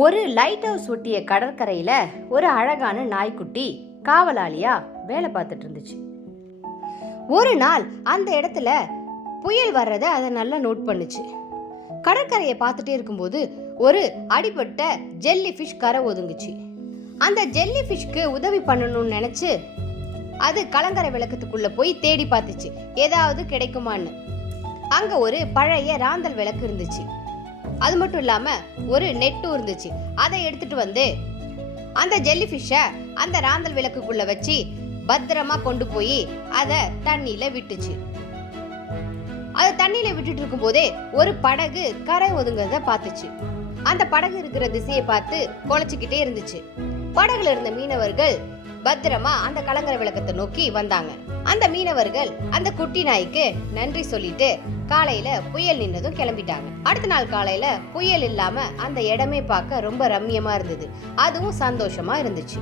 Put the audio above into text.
ஒரு light house ஒட்டிய கடற்கரையில் ஒரு அழகான நாய்க்குட்டி காவலாளியா வேலை பார்த்துட்டு இருந்துச்சு. ஒரு நாள் அந்த இடத்துல புயல் வர்றதை அதை நல்லா நோட் பண்ணுச்சு. கடற்கரையை பார்த்துட்டே இருக்கும்போது ஒரு அடிபட்ட ஜெல்லி ஃபிஷ் கரை ஒதுங்குச்சு. அந்த ஜெல்லி ஃபிஷ்க்கு உதவி பண்ணணும்னு நினைச்சு அது கலங்கரை விளக்கத்துக்குள்ள போய் தேடி பார்த்துச்சு, ஏதாவது கிடைக்குமான்னு. அங்க ஒரு பழைய ராந்தல் விளக்கு இருந்துச்சு. அது மட்டும் இல்லாம ஒரு நெட்டும் இருந்துச்சு. அதை எடுத்துட்டு வந்து அந்த ஜெல்லி ஃபிஷ்ஷை அந்த ராந்தல் விளக்குக்குள்ள வச்சு பத்திரமா கொண்டு போய் அதை தண்ணியில விட்டுச்சு. அதை தண்ணியில விட்டுட்டு இருக்கும் போதே ஒரு படகு கரை ஒதுங்கிறத பார்த்துச்சு. அந்த படகு இருக்கிற திசையை பார்த்து குலைச்சிக்கிட்டே இருந்துச்சு. படகுல இருந்த மீனவர்கள் பத்திரமா அந்த கலங்கரை விளக்கத்தை நோக்கி வந்தாங்க. அந்த மீனவர்கள் அந்த குட்டி நாய்க்கு நன்றி சொல்லிட்டு காலையில புயல் நின்றதும் கிளம்பிட்டாங்க. அடுத்த நாள் காலையில புயல் இல்லாம அந்த இடமே பார்க்க ரொம்ப ரம்மியமா இருந்தது. அதுவும் சந்தோஷமா இருந்துச்சு.